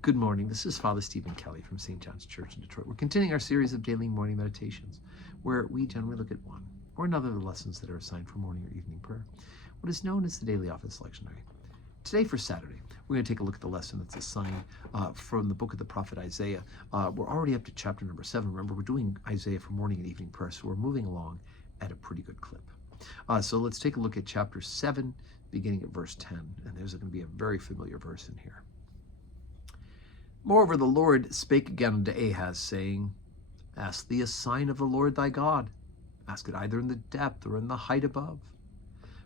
Good morning. This is Father Stephen Kelly from St. John's Church in Detroit. We're continuing our series of daily morning meditations, where we generally look at one or another of the lessons that are assigned for morning or evening prayer, what is known as the Daily Office Lectionary. Today, for Saturday, we're going to take a look at the lesson that's assigned from the book of the prophet Isaiah. We're already up to chapter number 7. Remember, we're doing Isaiah for morning and evening prayer, so we're moving along at a pretty good clip. So let's take a look at chapter 7, beginning at verse 10. And there's going to be a very familiar verse in here. Moreover, the Lord spake again unto Ahaz, saying, Ask thee a sign of the Lord thy God. Ask it either in the depth or in the height above.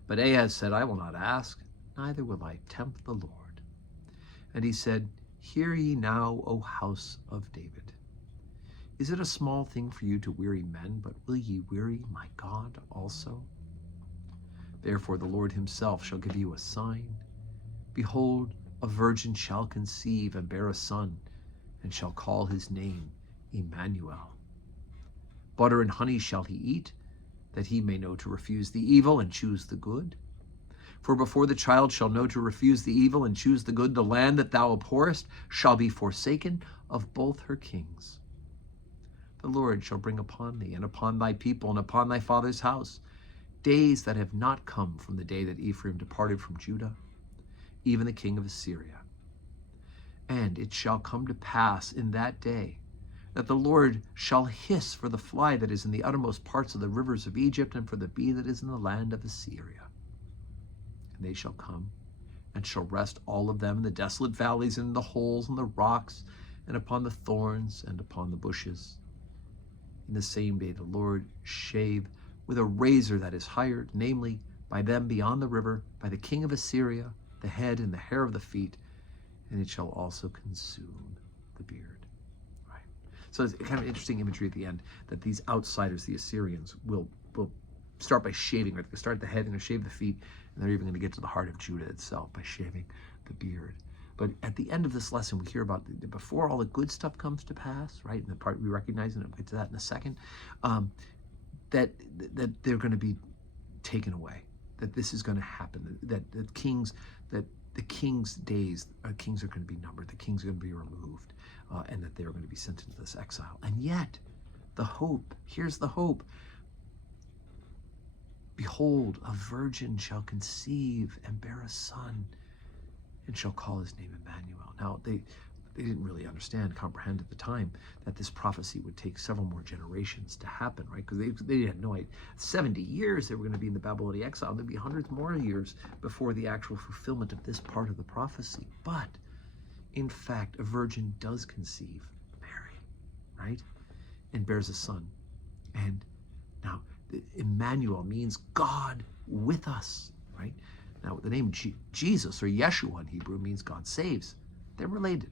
But Ahaz said, I will not ask, neither will I tempt the Lord. And he said, Hear ye now, O house of David. Is it a small thing for you to weary men, but will ye weary my God also? Therefore the Lord himself shall give you a sign. Behold, a virgin shall conceive and bear a son, and shall call his name Emmanuel. Butter and honey shall he eat, that he may know to refuse the evil and choose the good. For before the child shall know to refuse the evil and choose the good, the land that thou abhorrest shall be forsaken of both her kings. The Lord shall bring upon thee, and upon thy people, and upon thy father's house, days that have not come from the day that Ephraim departed from Judah, even the king of Assyria. And it shall come to pass in that day that the Lord shall hiss for the fly that is in the uttermost parts of the rivers of Egypt, and for the bee that is in the land of Assyria. And they shall come, and shall rest all of them in the desolate valleys, and in the holes, and the rocks, and upon the thorns, and upon the bushes. In the same day the Lord shave with a razor that is hired, namely, by them beyond the river, by the king of Assyria, the head and the hair of the feet, and it shall also consume the beard. Right. So it's kind of interesting imagery at the end that these outsiders, the Assyrians, will start by shaving, right? They start at the head and they shave the feet, and they're even going to get to the heart of Judah itself by shaving the beard. But at the end of this lesson, we hear about before all the good stuff comes to pass, right? And the part we recognize, and I'll get to that in a second, that they're going to be taken away. That this is going to happen. That the king's days, kings are going to be numbered. The kings are going to be removed, and that they're going to be sent into this exile. And yet, the hope. Here's the hope. Behold, a virgin shall conceive and bear a son, and shall call his name Emmanuel. Now, they didn't really comprehend at the time that this prophecy would take several more generations to happen, right? Because they had no idea. 70 years they were going to be in the Babylonian exile. There'd be hundreds more years before the actual fulfillment of this part of the prophecy. But, in fact, a virgin does conceive, Mary, right? And bears a son. And now, Emmanuel means God with us, right? Now, the name Jesus, or Yeshua in Hebrew, means God saves. They're related.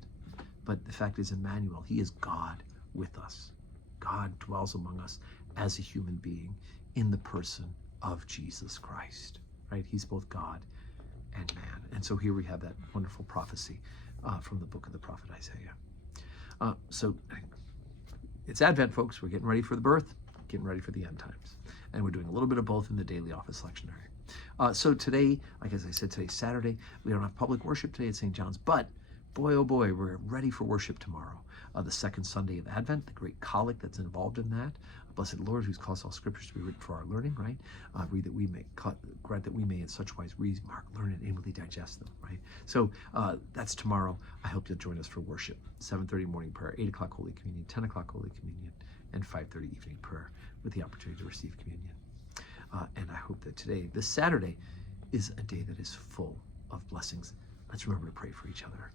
But the fact is, Emmanuel, he is God with us. God dwells among us as a human being in the person of Jesus Christ, right? He's both God and man. And so here we have that wonderful prophecy from the book of the prophet Isaiah. So it's Advent, folks. We're getting ready for the birth, getting ready for the end times. And we're doing a little bit of both in the Daily Office Lectionary. So today, like as I said, today's Saturday. We don't have public worship today at St. John's, but boy, oh boy, we're ready for worship tomorrow. The second Sunday of Advent, the great collect that's involved in that. Blessed Lord, who's caused all scriptures to be written for our learning, right? Read that we may, grant that we may in such wise read, mark, learn, and inwardly digest them, right? So that's tomorrow. I hope you'll join us for worship. 7:30 morning prayer, 8 o'clock Holy Communion, 10 o'clock Holy Communion, and 5:30 evening prayer with the opportunity to receive communion. And I hope that today, this Saturday, is a day that is full of blessings. Let's remember to pray for each other.